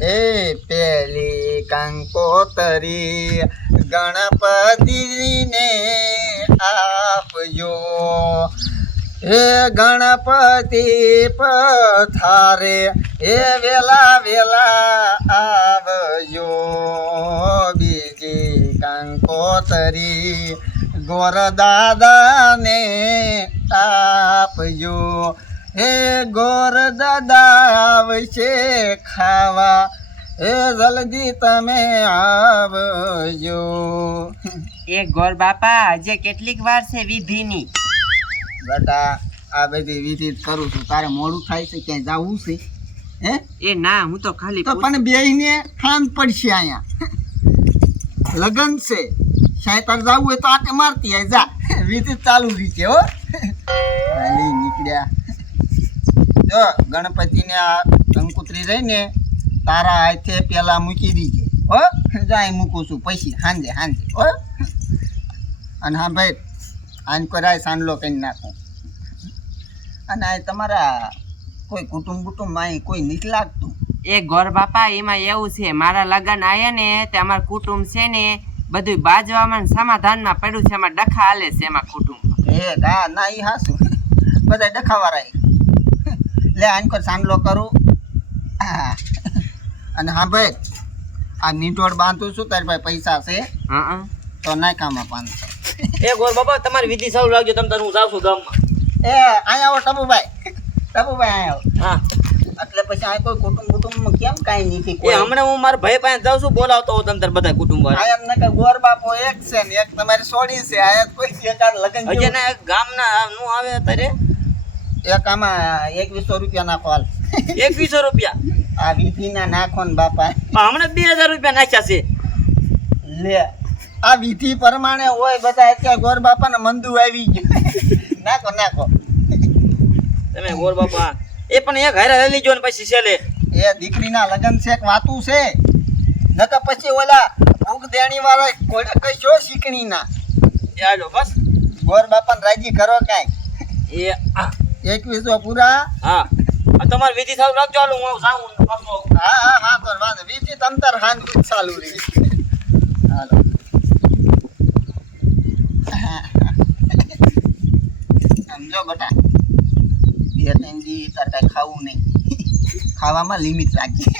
એ પેલી કંકોતરી ગણપતિને આપજો, હે ગણપતિ પધારે, એ વેલા વેલા આવજો. બીજી કંકોતરી ગોરદાદાને આપજો, હે ગોરદાદા આવશે ખાવા, હે જલ્દી તમે આવજો. એ ગોર બાપા આજે કેટલીક વાર છે વિધિની? બેટા આ બધી વિધિ કરું છું, તારે મોડું થાય છે, ક્યાંય જવું છે? હે એ ના, હું તો ખાલી તો પણ બેયને ખાન પડશે, અહીંયા લગન છે, શાયદ તારે જવું હોય તો આટે મારતી આય જા, વિધિ ચાલુ રહી છે. હો હાલી નીકળ્યા. જો ગણપતિને આ કંકુતરી રહીને તારા હાથે પેલા મૂકી દીજે. હો જાય મૂકું છું પછી હાંજે હાંજે. હો અને હા ભાઈ આને કોઈ રાય સાંડલો કરી નાખું. અને આ તમારા કોઈ કુટુંબ કુટુંબમાં કોઈ નથી લાગતું? એ ગોર બાપા એમાં એવું છે, મારા લગ્ન આયા ને તે અમારું કુટુંબ છે ને બધું બાજવામાં સમાધાનમાં પડ્યું છે, એમાં ડખા હાલે છે એમાં કુટુંબ. એ હા ના એ હાસું બધા ડખાવાળા. લે આને કોઈ સાંડલો કરું. હા અને હા ભાઈ આ નીટોડ બાંધું છું, તારી પાસે પૈસા છે હા તો નાખામાં 500. એ ગોર બાપા તમારી વિધિ ચાલુ રાખજો, તમે તાર હું જાઉં છું ગામમાં. એ અહીંયા આવો ટપુભાઈ, ટપુભાઈ અહીંયા આવો. હા એટલે પછી આ કોઈ કુટુંબ કુટુંબમાં કેમ કાંઈ નથી? એ કોઈ હમણાં હું મારા ભાઈ પાસે જાઉં છું, બોલાવતો હોઉં તમે તાર બધા કુટુંબ વાળા. આ એમ ને કે ગોર બાપો એક છે ને એક તમારી સોડી છે. આ કોઈ એકાદ લગન હજી જેવું. ના ગામના નું આવે અત્યારે એક આમાં 2100 રૂપિયા નાખો હાલ. 2100 રૂપિયા. આ વિધિના નાખો ને બાપા. હમણાં 2000 રૂપિયા નાખ્યા છે. લે આ વિધિ પ્રમાણે હોય બધા. અત્યારે ગોર બાપાને મંદુ આવી ગયું. નાખો નાખો. તમે ગોર બાપા એ પણ એક હારે લઈ લીજો ને પછી છેલ્લે એ દીકરીના લગન છે કે વાતું છે, નકર પછી ઓલા ભૂખ દેણી વાળા કોઈ કઈ છો શીકણી ના. એ હાલો બસ. ગોર બાપાને રાજી કરો કાંઈ. એ આ, 2100 પૂરા. હા આ તમારી વિધિ ચાલુ રાખજો. હાલો હું જાઉં પાછો. હા હા હા તો વાંધો વિધિ તંતર હાન ચાલુ રહી. હાલો સમજો બેટા, 2-3 દી તાર કાંઈ ખાવું નહીં. ખાવામાં લિમિટ રાખજે.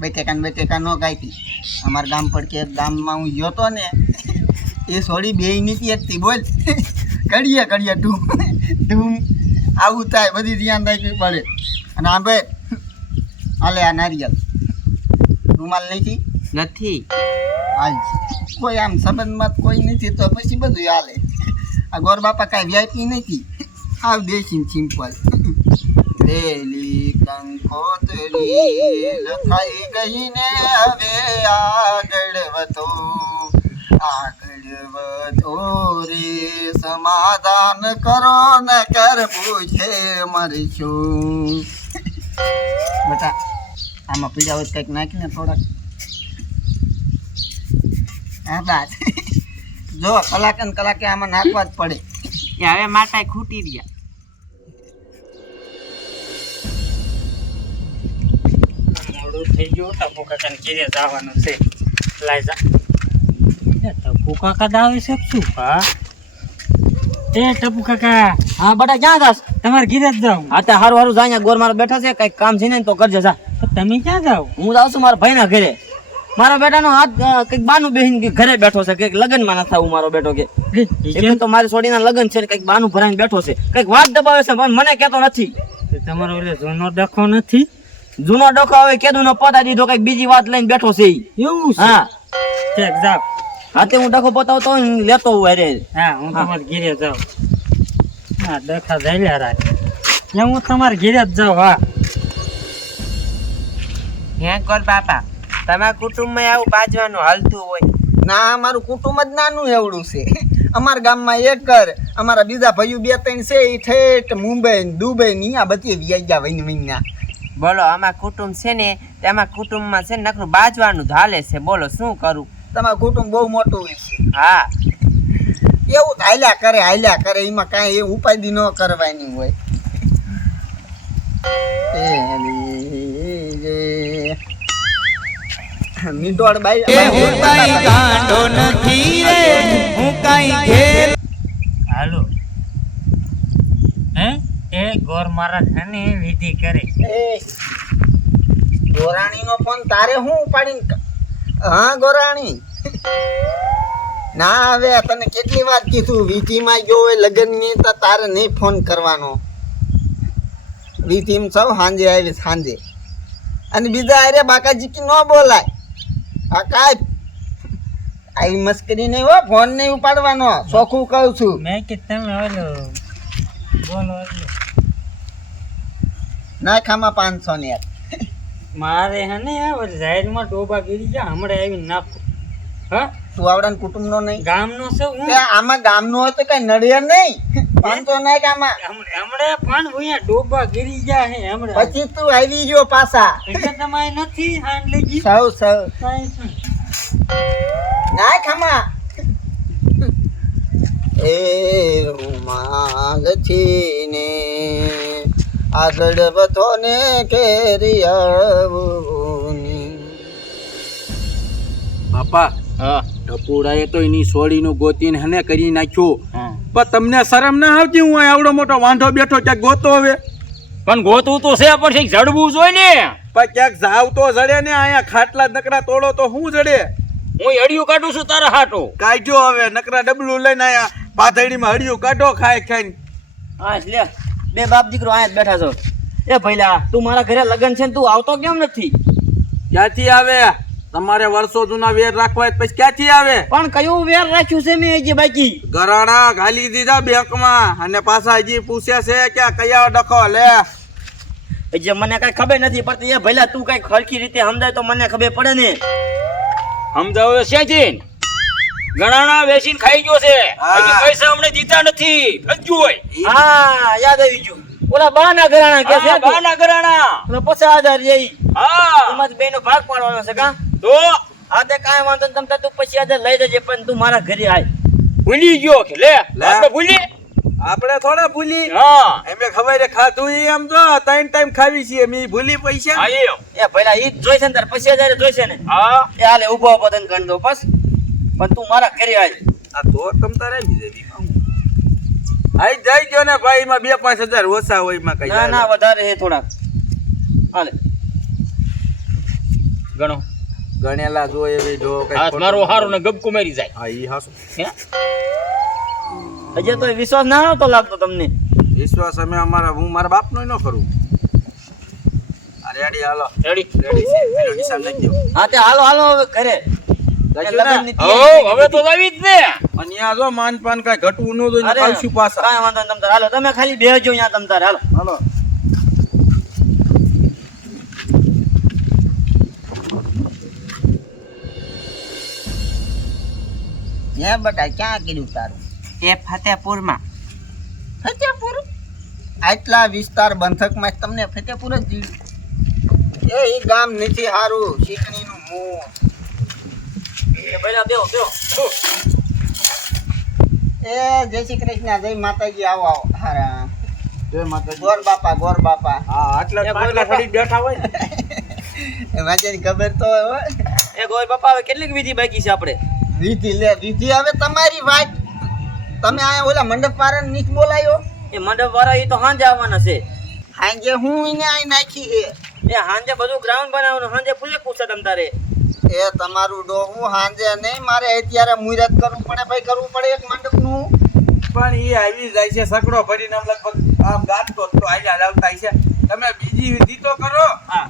બેટેકા ન કાંઈ. અમારા ગામ પર કે ગામમાં હું ગયો તો ને એ સોડી બેય નીતિ એકથી બોલ કડીએ તું આવું થાય, બધી ધ્યાન રાખવી પડે. અને આ ભાઈ હાલે આ નારિયેલ રૂમાલ નથી નથી. હાલ કોઈ આમ સંબંધમાં કોઈ નથી તો પછી બધું હાલે. આ ગોર બાપા કાંઈ વીઆઈપી નથી, આવ દેશી સિમ્પલ. પેલી કંકોતરી લખાઈ ગઈ ને હવે આગળ વધો રે, સમાધાન કરો ન કર પૂછે મરશું. બેટા આમાં પીડા હોય કંઈક નાખીને થોડાક. હા બાદ જો કલાકે આમાં નાખવા જ પડે. એ હવે માટા ખૂટી રહ્યા. મોડું થઈ ગયું. ટપુ કાકાને ઘેરે જવાનું છે. લાય જા. ટપુ કાકા દાવે છે શું? હા એ ટપુ કાકા. હા બટા ક્યાં જાસ? તમારે ઘેરે જ જાવ? હા તે હારું હારું જા. અહીંયા ગોર મારો બેઠા છે, કઈક કામ છે ને તો કરજે જા. તમે ક્યાં જાવ? હું જાઉં છું મારા ભાઈના ઘરે. મારા બેટાનો હાથ કઈક બાનું બેહીને ઘરે બેઠો છે, કઈક લગનમાં ના થાવું મારો બેટો કે. એટલે તો મારી છોડીના લગન છે ને કઈક બાનું ભરાઈને બેઠો છે, કઈક વાત દબાવે છે પણ મને કહેતો નથી. તમારો ઓલે જૂનો ડખો નથી? જૂનો ડખો હવે કેદું નો પતા દીધો, કઈક બીજી વાત લઈને બેઠો છે ઈ. એવું છે? હા ઠીક જાવ. હા તે હું ડખો પતાવતો હોય ને લેતો હું અરે. હા હું તમારે ઘેરે જાઉં. હા ડખા જઈલ્યા રાખ. હું તમારે ઘેરે જ જાઉં. હા હે ગોર બાપા તમારા કુટુંબમાં આવું બાજવાનું હાલતું હોય? ના અમારું કુટુંબ જ નાનું એવડું છે. અમારા ગામમાં એક ઘર, અમારા બીજા ભાઈઓ 2-3 છે એ ઠેઠ મુંબઈ દુબઈ ને અહીંયા બધી વ્યાજ્યા વહીને. બોલો આમાં કુટુંબ છે ને તેમાં કુટુંબમાં છે ને નકરું બાજવાનું જ હાલે છે. બોલો શું કરું? તમારું કુટુંબ બહુ મોટું હોય છે. હા એવું હાલ્યા કરે એમાં કાંઈ એ ઉપાધિ ન કરવાની હોય. મીંડોળ બાઈ હાલો હે એ ગોર મહારાજ હે ને વિધિ કરે ગોરાણી નો ફોન તારે હું ઉપાડીને હા ગોરાણી ના હવે તને કેટલી વાર કીધું વિધિમાં ગયો હોય લગ્ન ની તો તારે નહીં ફોન કરવાનો વિધિમાં સૌ સાંજે આવી સાંજે અને બીજા અરે બાકાજી કી ન બોલાય આ કાંઈ આવી મસ્કરી નહીં હો ફોન નહીં ઉપાડવાનો ચોખ્ખું કહું છું મેં કે તમે ઓલો બોલો એટલે ના ખામાં 500 ને યાર મારે હે ને જાહેરમાં ડોબા ગીરી જા હમણાં આવીને નાખો હા તું આવડા કુટુંબ નો નહીં ગામનો છે હું તે આમાં ગામ નો હોય તો કઈ નડિયર નહીં 500 નાખ આમાં હમણાં પણ અહીંયા ડોબા ગીરી જા હે હમણાં પછી તું આવી ગયો પાછા એટલે તમારે નથી હાંડ લઈ ગઈ સૌ સૌ કાંઈ છે. ના ખામાં એ રૂમાલ છીને આગળ વધો ને કેરી આવની બાપા હા ટપુડાએ તો એની સોડીનું ગોતીને હને કરી નાખ્યું હા પણ તમને શરમ ના આવતી હું અહીં આવડો મોટો વાંઢો બેઠો ક્યાંક ગોતો હવે પણ ગોતું તો છે પણ કંઈક જડવું જોઈએ ને પણ ક્યાંક જાવ તો જડે ને અહીંયા ખાટલા નકરા તોડો તો હું જડે હું હડિયું કાઢું છું તારા હાટો કાઢજો હવે નકરા ડબલું લઈને અહીંયા પાથરડીમાં હળિયું કાઢો ખાઈ ખાઈને હા લે બે બાપ દીકરો અહીંયા જ બેઠા છો એ ભઈલા તું મારા ઘરે લગન છે ને તું આવતો કેમ નથી ક્યાંથી આવે તમારે વર્ષો જૂના વેર રાખવા હોય તો પછી ક્યાંથી આવે પણ કયું વેર રાખ્યું છે મેં હજી બાકી ગરાણા ઘાલી દીધા બેંકમાં અને પાછા હજી પૂછે છે કે કયા ડખો લે જે મને કઈ ખબર નથી પડતી એ ભઈલા તું કઈ ખરખી રીતે સમજાય તો મને ખબર પડે ને સમજાવે છે ગણાના વેચીને ખાઈ ગયો છે હજી પૈસા અમને દીધા નથી ફંજુ હોય હા યાદ આવી ગયું ઓલા બાના ઘરાણા કે છે બાના ઘરાણા ઓલા 50,000 જેઈ હા એમાં બેનો ભાગ પાડવાનો છે કા તો આ તે કાંઈ વાંધો નહીં તમ તું 50,000 લઈ જજે પણ તું મારા ઘરે આય ભૂલી ગયો કે લે આપણે ભૂલી આપણે થોડા ભૂલી હા એમને ખબર છે ખાધું ઈ આમ જો 3 ટાઈમ ખાવી છીએ મી ભૂલી પૈસા આયો એ ભઈલા ઈ જ જોઈશે ને તાર 50,000 જોઈશે ને હા એ હાલે ઊભો ઊભો તને ગણ દો બસ પણ તું મારા ઘરે આય આ તો તમ તારે આવી જવી આઈ જઈ ગયો ને ભાઈ માં 2-5 હજાર ઓછા હોય માં કઈ ના ના વધારે હે થોડાક હાલે ગણો ગણેલા જો એવી જો કઈ હાથ મારો હારો ને ગબકુ મારી જાય હા ઈ હાસો હજે તો વિશ્વાસ ના આવતો લાગતો તમને વિશ્વાસ અમે અમારા હું મારા બાપનો ન કરું આ રેડી હાલો રેડી રેડી છે પેલો હિસાબ નાખી દો હા તે હાલો હાલો હવે ઘરે હવે તો આવી જ ને અને આ જો માન પાન કઈ ઘટવું ન જોઈએ અરે, કાલશું પાછા કાંઈ વાંધો નહીં તમ તાર હાલો તમે ખાલી બેહજો અહીંયા તમ તાર હાલો હાલો હે બટા ક્યાં કર્યું તારું એ ફતેપુરમાં ફતેપુર આટલા વિસ્તાર બંધકમાં તમને ફતેપુર જ જીવ્યું એ ગામ નથી હારું શીકણીનું મોં એ પહેલા બેહો બેહો એ જય શ્રી કૃષ્ણ જય માતાજી આવો આવો હારા જય માતાજી ગોર બાપા હા આટલા પાટલા ફરી બેઠા હોય એમાં જેની ખબર તો હોય હો. એ ગોય બાપા હવે કેટલીક વિધિ બાકી છે આપણે વિધિ લે વિધિ હવે તમારી વાત તમે આયા ઓલા મંડપ વાળાને નીચ બોલાયો એ મંડપ વાળા એ તો હાંજે આવવાના છે હાંજે હું એને આઈ નાખી હે એ હાંજે બધું ગ્રાઉન્ડ બનાવવાનું હાંજે ફૂલે પૂછે તમ તારે એ તમારું ડોહું હાંજે નહીં મારે અત્યારે મુહૂર્ત કરવું પડે ભાઈ કરવું પડે એક મંડપનું પણ એ આવી જાય છે સકડો ભરીને આમ લગભગ આમ ગાતો તો આયા લાવતા છે તમે બીજી વિધિ તો કરો હા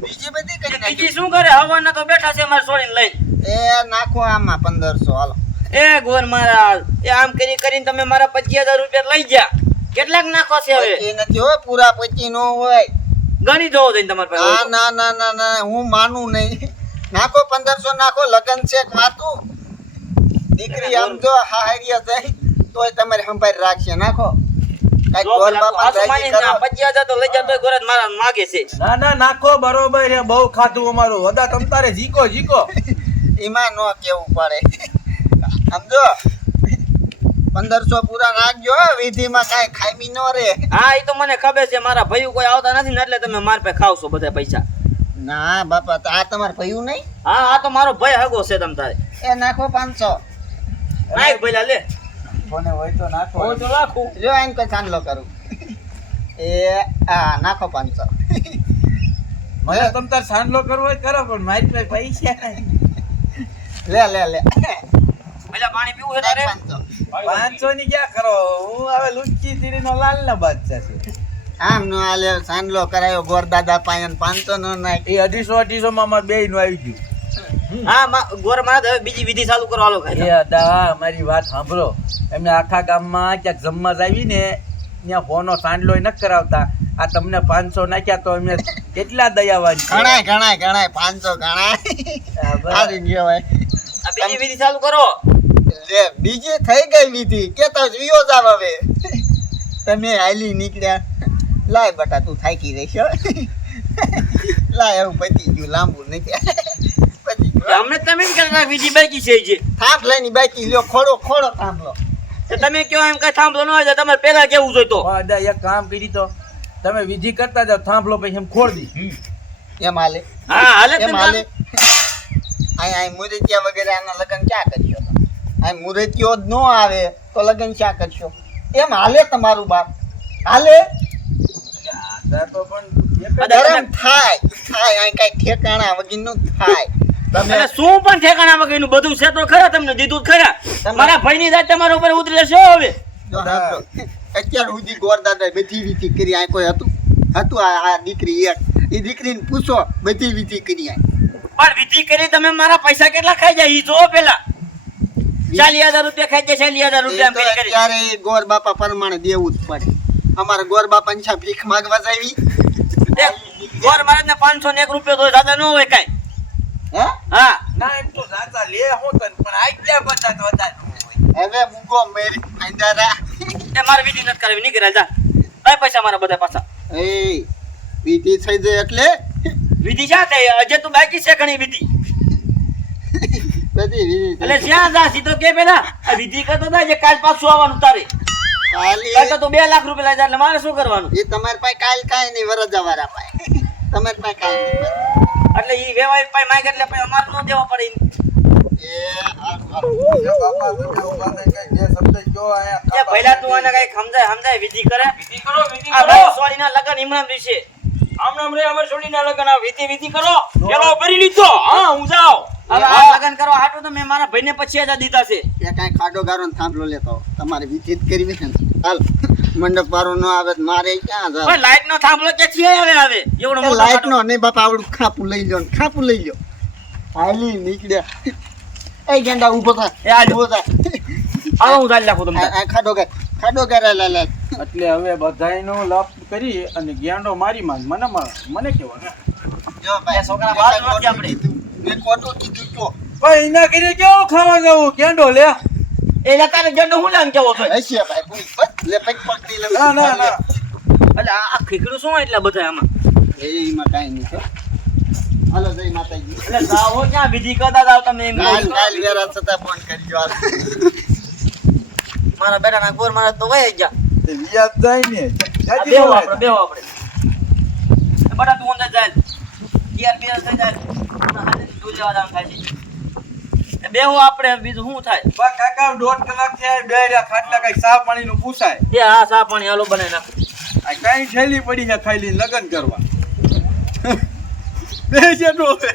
બીજી બધી કરી નાખી બીજી શું કરે હવાના તો બેઠા છે મારે છોડીને લઈને એ નાખો આમાં 1500 હાલો એ ગોર મહારાજ એ આમ કરી કરીને તમે મારા 25,000 રૂપિયા લઈ ગયા કેટલાક નાખો છે હવે પછી નથી હોય પૂરા 25 નો હોય ગણી જોવો જઈને તમારી પાસે ના ના ના ના હું માનું નહીં નાખો 1500 નાખો લગન છે માતું દીકરી આમ જો હાહરિયા જાય તોય તમારે સંભાળ રાખશે નાખો કઈ ગોર બાપા આસમાની ના 25,000 તો લઈ જા તોય ગોરજ મારા માગે છે ના ના નાખો બરોબર છે બહુ ખાધું અમારું વદા તમ તારે જીકો એમાં નો કેવું પડે સમજો 1500 પૂરા નાખજો વિધિમાં કાંઈ ખામી ન રે હા એ તો મને ખબર છે મારા ભાઈઓ કોઈ આવતા નથી ને એટલે તમે માર પે ખાવશો બધા પૈસા ના બાપા તો આ તમારે ભયું નહીં હા આ તો મારો ભાઈ હગો છે તમ તારે એ નાખો 500. નાખ ભઈલા લે કોને હોય તો નાખો. હું તો રાખું જો એમ કોઈ ચાંદલો કરું. એ આ નાખો 500. મને તમ તાર સાંડલો કરવો હોય કરો પણ મારી પાસે પૈસા નહીં. લે ભઈલા પાણી પીવું છે તારે 500. 500 ની ક્યાં કરો, હું હવે લુચ્ચી તીરીનો લાલના બાદશાહ છું. આમ નો આલે ચાંદલો કરાયો ગોરદાદા પાયન 500 નો નાખ. એ 250 માં અમાર બેય નું આવી ગયું. હા ગોર મારા હવે બીજી વિધિ ચાલુ કરો હાલો એ અદા મારી વાત સાંભળો, એમને આખા ગામમાં ક્યાંક જમવા આવી ને ત્યાં ફોનો સાંડલો ન કરાવતા. આ તમને 500 નાખ્યા તો અમે કેટલા દયાવાન છીએ. ઘણાય 500 ઘણાય. સારી કહેવાય. આ બીજી વિધિ ચાલુ કરો લે બીજી થઈ ગઈ વિધિ કે તો વિયો જાવ હવે. તમે હાલી નીકળ્યા. લાય બટા તું થાકી રહીશ હો. લાય એવું પતી ગયું, લાંબુ નથી. પતી ગયું. અમને તમે જ કરતા વિધિ બાકી છે જે થાંભ લઈને બાકી લ્યો, ખોડો થાંભલો. તો તમે કયો એમ કઈ થાંભલો ન હોય તો તમારે પેલા કેવું જોઈતો અદા એક કામ કરી તો તમે વિધિ કરતા જાવ, થાંભલો પછી એમ ખોડ દી. એમ હાલે. હા હાલે એમ તમે હાલે. આ મુરતિયા વગેરે આના લગ્ન ક્યાં કરશો તમે? આ મુરતિયો જ ન આવે તો લગ્ન ક્યાં કરશો? એમ હાલે તમારું બાપ હાલે. અદા તો પણ એક જ ધરમ થાય આ કઈ ઠેકાણા વગરનું થાય. તમે એટલે શું પણ ઠેકાણા વગરનું બધું છે તો ખરા, તમને દીધું જ ખરા. મારા ભાઈની જાત તમારા ઉપર ઉતરે છે હવે. જો સાંભળો, અત્યાર સુધી ગોરદાદા બધી વિધિ કરી. આ કોઈ હતું આ દીકરી એક, એ દીકરીને પૂછો બધી વિધિ કરી. પણ વિધિ કરી તમે મારા પૈસા કેટલા ખાઈ જાય ઈ જોવો પેલા. 40,000 રૂપિયા ખાઈ જાય, 40,000 રૂપિયા આમ કરી કરી. ત્યારે ગોર બાપા પ્રમાણે દેવું જ પડે. અમારા ગોર બાપા ની ભીખ માંગવા જાવી. ગોર મહારાજ ને 501 રૂપિયા તો દાદા ન હોય કાઈ. હે હા ના એમ તો જાતા લે હું તને પણ આઈ બધા તો વધારે હવે મુગો મેરી આંદારા. એ મારે વિધિ નથી કરવી, નહીં કરાય જા. કઈ પૈસા મારા બધા પાછા. એ વિધિ થઈ જાય એટલે વિધિ શા થઈ? હજે તું બાકી છે ઘણી વિધિ. બધી વિધિ થઈ. એટલે જ્યાં જા સીધો કે પેલા આ વિધિ કરતો થાય જે કાલ પાછું આવવાનું તારે. ખાલી કાલ તો 2 લાખ રૂપિયા લઈ જાય એટલે મારે શું કરવાનું? એ તમારી પાસે કાલ કાંઈ નહીં, વરજા વાળા પાસે તમારી પાસે કાંઈ નહીં. એટલે ઈ વેવાય પાઈ માંગે એટલે પછી અમારે ન દેવા પડે. એ બાપા તમે ઉભા થઈ કઈ જે શબ્દ જો આયા એ પહેલા તું આને કઈ સમજાય વિધિ કરે. વિધિ કરો વિધિ આ કરો ભાઈ સોડીના લગન ઈમરાન વિશે આમ નામ રે અમાર છોડીના લગન આ વિધિ કરો પેલો ભરી લીધો. હા હું જાઉં. હવે આ લગન કરવા હાટું તો મેં મારા ભાઈને 25,000 દીધા છે. એ કાંઈ ખાડો ગારો ને થાંભલો લેતો તમારે વિધિ જ કરવી છે ને. હાલ મંડપ વાળો ન આવે તો મારે ક્યાં ઓય જાવ? લાઈટ નો થાંભલો કે છે હવે એવડો મોટો લાઈટ ખાટો. નો નહીં બાપા, આવડું ખાપું લઈ લો ને ખાપું લઈ લો. હાલી નીકળ્યા. એ ગેંડા ઊભો થા. એ હાલો. ઊભો થા. આવો હું ચાલી નાખું તમને. આ ખાડો ગાર લે. એટલે હવે બધાયનો લાભ કરી અને ગ્યાંડો મારી મને કેવો ને જો એ છોકરા બાદ નથી આપણે. મેં ખોટું કીધું તો ભાઈ એના કરી કેવું ખાવા જવું ગ્યાંડો લે. એ તારે જન્મ હું લાગ કેવો છે? હશે ભાઈ પૂરી બસ લે પગ પકડી લે. ના એટલે આ ખીકડું શું હોય એટલા બધા આમાં? એમાં કાંઈ નહીં છે. હાલો જય માતાજી. એટલે જાઓ ક્યાં વિધિ કરતા જાવ તમે એમ કહું છું. કાલ વેરા છતાં ફોન કરજો. હાલ. મારા બેટાના ગોર મારા તો વહી ગયા. તે વ્યાજ જાય ને આ બેહો આપણે. એ બટા તું અંદર જાય. ગિયર બિયર થઈ જાય. હમણાં હાથેથી દૂધ લેવા જવાનું થાય છે. એ બેહો આપણે બીજું શું થાય? બા કાકા 1.5 કલાક થયા બે રહ્યા ખાટલા કઈ સાફ પાણી નું પૂછાય. એ હા સા પાણી હાલો બનાવી નાખ. આ કઈ થેલી પડી છે ખાઈ લઈને લગન કરવા. બે છે ડોલે.